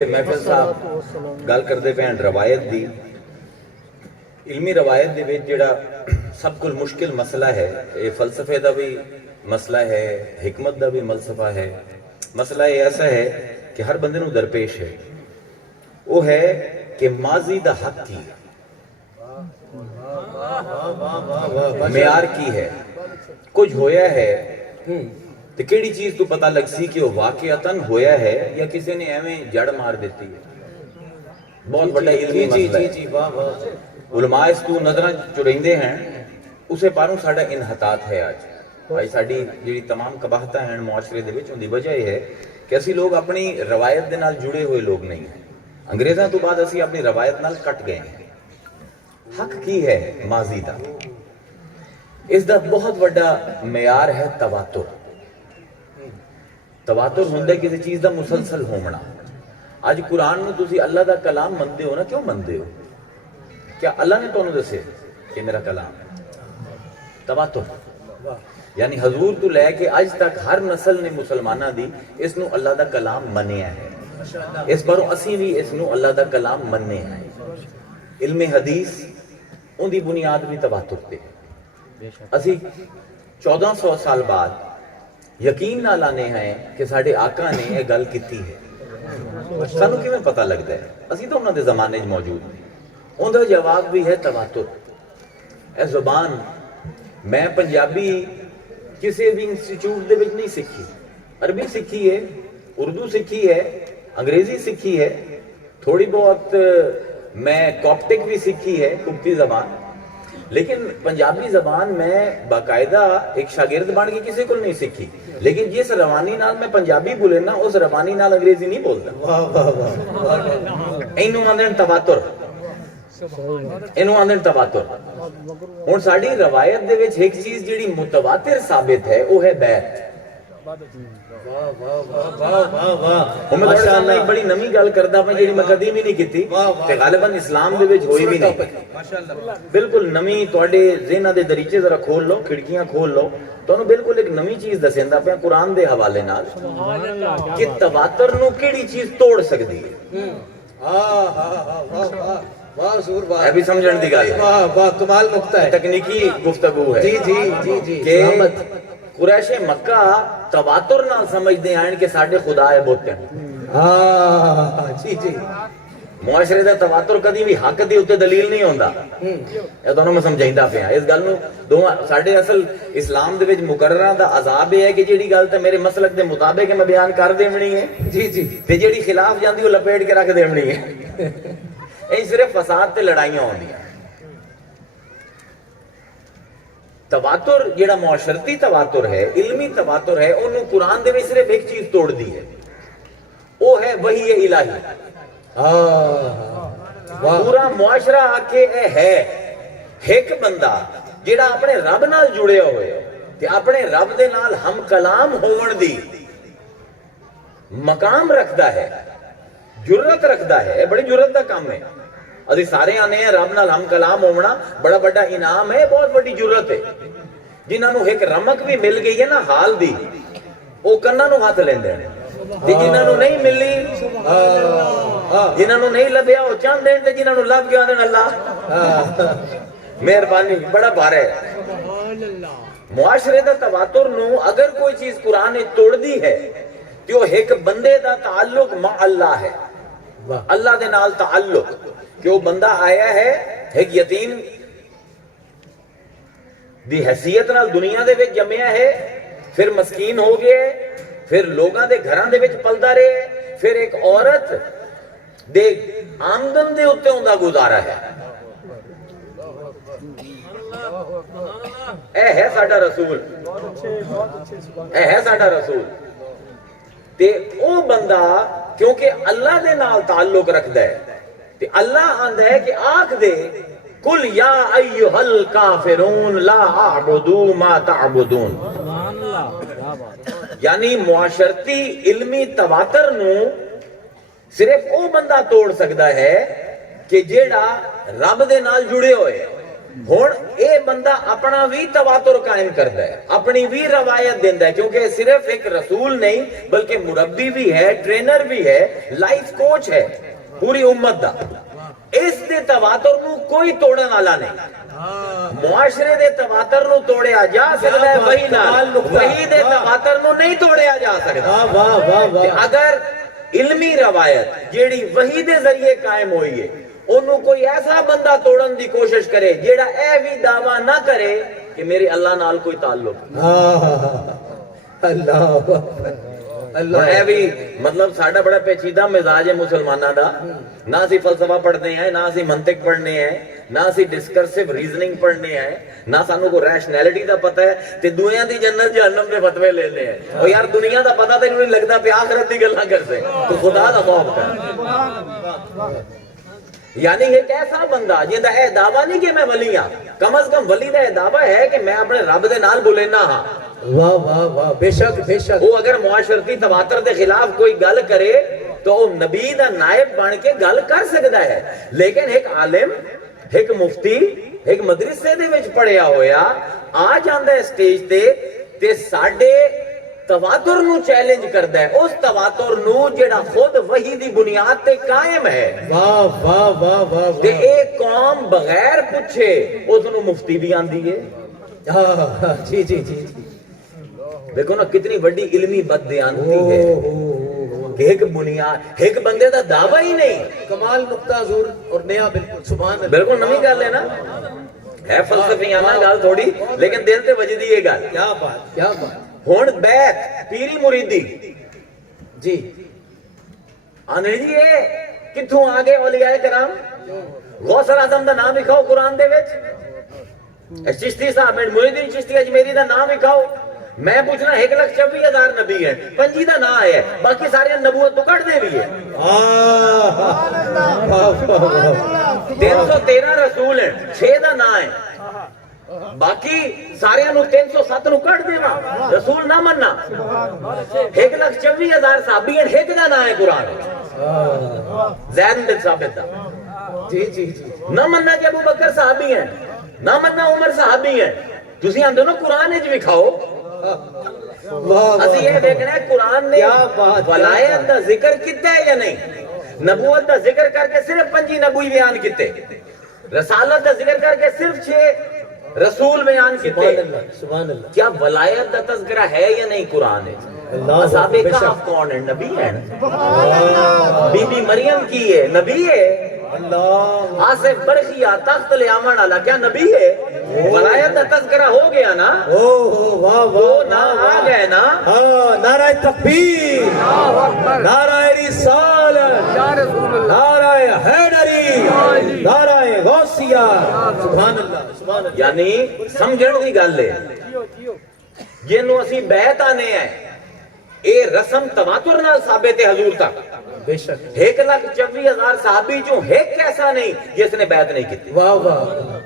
महफिल साहब गल करते पे रवायत की इलमी रवायत दे विच जिहड़ा सब कुल मुश्किल मसला है ये फलसफे का भी मसला है, हिकमत का भी मलसफा है। मसला ये ऐसा है कि हर बंदे नूं दरपेश है, वो है कि माजी दा हक की मेयार की है, कुछ होया है तो केड़ी चीज तो पता लग सी कि वो वाकयातन होया है या किसी ने एवें जड़ मार देती है। बहुत बड़ा इल्मी मसला है। उलमा इस तू नजर चुरैंदे हैं, उसे पारों साडा इनहतात है। आज साडी जिहड़ी तमाम कबाहतां हैं मुआशरे दे विच, उहदी वजह यह है कि असी लोग अपनी रवायत दे नाल जुड़े हुए लोग नहीं हैं। अंग्रेज़ां तो बाद असी अपनी रवायत नाल कट गए हैं। हक की है माजी दा, इसका बहुत बड़ा मेयार है तवातुर। तवातुर हुंदा किसी चीज का मुसलसल होना। अज कुरान नूं तुसी अल्लाह दा कलाम मनदे हो ना, क्यों मनदे हो? क्या अल्लाह ने तुहानूं दसे कि मेरा कलाम है? तवातुर यानी हजूर तो लैके अज तक हर नस्ल ने मुसलमाना दी इस नूं अल्लाह दा कलाम मन्निया है। इस बारों असी भी इस नूं अल्लाह दा कलाम मन्ने हैं। इल्मे हदीस उनकी बुनियाद भी तवातुर ते है। असी 1400 साल बाद यकीन ना लाने हैं कि साडे आका ने यह गल कीती है। सानू किवें पता लगता है? असी तो उन्हां दे ज़माने च मौजूद नहीं। उनका जवाब भी है तवातुर। ए जुबान मैं पंजाबी किसी भी इंस्टीट्यूट दे विच नहीं सीखी। अरबी सीखी है, उर्दू सीखी है, अंग्रेजी सीखी है, थोड़ी बहुत मैं कॉप्टिक भी सीखी है, कुप्ती जबान। लेकिन पंजाबी जबान मैं बाकायदा एक शागिर्द बन के किसी को नहीं सीखी। लेकिन जिस रवानी नाल मैं पंजाबी बोले ना, उस रवानी नाल अंग्रेजी नहीं बोलता। वाह वाह वाह। इनू आंदे तवातुर, इनू आंदे तवातुर। हुण साडी रवायत दे विच एक चीज जिहड़ी मुतवातिर साबित है, वो है बैत। मैं बड़ी नवी गल करदा मैं जिहड़ी मैं कदी भी नहीं कीती ते गालिबन इस्लाम दे विच होई भी नहीं। बिल्कुल नवी तुहाडे ज़हनां दे दरीचे जरा खोल लो, खिड़कियां खोल लो, तुहानूं बिल्कुल एक नवी चीज दसेंदा पिया कुरान दे हवाले नाल कि तवातर नूं किहड़ी चीज तोड़ सकदी है। वाह सूर वाह, अभी समझण दी गल है। वाह वाह, कमाल नुक्ता है, तकनीकी गुफ्तगू है। जी जी जी जी कि कुरैशे मक्का तवातुर नाल समझदे आन कि साडे खुदा है बोते हैं। जी जी मुआशरे दा तवातुर कदी भी हक दे उत्ते दलील नहीं होंदा। ये तुहानूं मैं समझाइंदा पिया। इस गल नूं दोवां साडे असल इस्लाम दे विच मुकर्ररा दा अजाब है कि जेड़ी गल ते मेरे मसलक दे मुताबिक मैं बयान कर देवनी है जी जी ते जेड़ी खिलाफ जांदी वो लपेट के रख देवनी है। ये सिर्फ फसाद ते लड़ाइयां होंदियां। तवातुर जेड़ा मुआशरती तवातुर है, इल्मी तवातुर है, उन्होंने कुरान दे विच सिर्फ एक चीज तोड़ दी है, वो है वही है इलाही। पूरा मुआशरा आके है एक बंदा जेड़ा अपने रब नाल जुड़े हुए ते अपने रब दे नाल हम कलाम होवन दी मकाम रखदा है, जुर्रत रखदा है। बड़ी जुर्रत दा काम है। अभी सारे आने हैं रब नाल हम कलाम होना बड़ा बड़ा इनाम है, बहुत बड़ी जुर्रत है। जिन्होंने एक रमक भी मिल गई है ना हाल दी, वो कन्ना नूं हथ लेंदे हैं। जिन्होंने नहीं मिली, जिन्होंने नहीं लभ्या वो चाहते हैं, जिन्होंने लभ गया आंदे अल्लाह मेहरबानी, बड़ा भार है। मुआशरे दा तवातुर नूं अगर कोई चीज कुरान ने तोड़ दी है तो वो एक बंदे दा ताल्लुक मा अल्लाह है, अल्लाह दे नाल ताल्लुक। कि वो बंदा आया है एक यतीम दी हैसियत नाल दुनिया दे विच जम्मिया है, फिर मस्कीन हो गया, फिर लोगों दे घरां दे विच पलदा रहे, फिर एक औरत दे आमदन दे उत्ते उनदा गुजारा है। ए है साडा रसूल, ए है साडा रसूल। ते ओ बंदा क्योंकि अल्लाह दे नाल ताल्लुक रखदा है ते अल्लाह आंदा है कि आख दे कुल या अय्युहल काफिरून ला अअबुदु मा तअबुदून। यानी मुआशरती इल्मी तवातर नूं सिर्फ वो बंदा तोड़ सकता है कि जेड़ा रब दे नाल जुड़े होए। ہن اے بندہ اپنا بھی تواتر قائم کرتا ہے, اپنی بھی روایت دیندہ ہے, کیونکہ صرف ایک رسول نہیں بلکہ مربی بھی ہے, ٹرینر بھی ہے, لائف کوچ ہے پوری امت دا. اس دے تواتر نو کوئی توڑن والا نہیں. معاشرے دے تواتر نو توڑیا جا سکتا ہے وہی نال, وہی دے تواتر نو نہیں توڑیا جا سکتا. اگر علمی روایت جیڑی وحی دے ذریعے قائم ہوئی ہے انہوں کوئی ایسا بندہ توڑن دی کوشش کرے جیڑا اے بھی دعویٰ نہ کرے کہ میری اللہ نال کوئی تعلق. اللہ اللہ اے بھی مطلب ساڑھا بڑا پیچیدہ مزاج ہے مسلمانہ دا, نہ سی فلسفہ پڑھنے ہیں, نہ سی منطق پڑھنے ہیں, نہ سی ڈسکرسیو ریزننگ پڑھنے ہیں, نہ سانو کو ریشنیلٹی دا پتہ ہے, تے دنیا دی جنت جہنم دے فتوے لینے ہیں. اور یار دنیا دا پتہ تے نہیں لگتا پہ آخرت دی گلاں کر سے, تو خدا دا خوف کر. یعنی ایک ایسا بندہ جن دا اے دعویٰ نہیں کہ میں ولی ہاں, کم از کم ولی دا اے دعویٰ ہے کہ میں اپنے رب دے نال بولینا ہاں. واہ واہ واہ, بے شک بے شک. وہ اگر معاشرتی تواتر دے خلاف کوئی گل کرے تو وہ نبی دا نائب بن کے گل کر سکتا ہے, لیکن ایک عالم, ایک مفتی, ایک مدرسے دے وچ پڑھیا ہویا آ جاندا ہے سٹیج تے ساڈے تواتر نو چیلنج کردا ہے, اس تواتر نو جڑا خود وحی دی بنیاد تے قائم ہے. واہ واہ واہ واہ. تے ایک قوم بغیر پوچھے اس نو مفتی بھی آندی ہے. ہاں جی جی جی. دیکھو نا کتنی بڑی علمی بددیانتی ہے کہ ایک بنیاد ایک بندے دا دعویٰ ہی نہیں. کمال نقطہ حضور اور نیا بالکل سبحان اللہ. بالکل نمی گل ہے نا, ہے فلسفیانہ گل تھوڑی لیکن دل تے وجدی یہ گل. کیا بات کیا بات. ہن بیعت پیری مریدی جی آنے جی یہ کتھوں آگے اولیاء کرام. غوث اعظم دا نام لکھاؤ قرآن دے وچ, چشتی صاحب محی الدین چشتی اجمیری دا نام لکھاؤ. میں پوچھنا 1,24,000 نبی ہیں, 5 دا نام ہے, باقی سارے نبوت تو کٹ دے بھی ہے. 313 رسول ہیں, 6 دا نام ہے, باقی سارے 307 نو کٹ دے وا رسول نہ مننا. 1,24,000 صحابی ہیں, 1 دا نام ہے قرآن زید بن ثابت دا. جی جی جی. نہ مننا کہ ابو بکر صحابی ہیں, نہ مننا عمر صحابی ہیں. تسی آندے نا قرآن وچ وکھاؤ. اسی یہ دیکھنا ہے قرآن نے ولایت دا ذکر کیتا ہے یا نہیں, نبوت دا ذکر کر کے صرف 5 نبوی بیان کیتے, رسالت دا ذکر کر کے صرف 6 رسول بیان کیتے. سبحان اللہ. کیا ولایت دا تذکرہ ہے یا نہیں قرآن ہے؟ اصحاب کہف کون ہے؟ نبی ہے. بی بی مریم کی ہے, نبی ہے. اللہ آصف برخیہ تخت لے آمن والا کیا نبی ہے؟ ولایت دا تذکرہ ہو گیا نا, واہ وہ واہ. نہ آ گئے نا. نعرہ تکبیر, نعرہ رسالت, نعرہ حیدری, نعرہ غوثیہ. سبحان اللہ سبحان اللہ. یعنی سمجھن دی گل ہے جنوں اسی بیعت آنے ہیں, اے رسم تواتر نال ثابت ہے حضور تک. بے شک. 1,24,000 صحابی جو ایک ایسا نہیں جس نے بیعت نہیں کی. واہ واہ.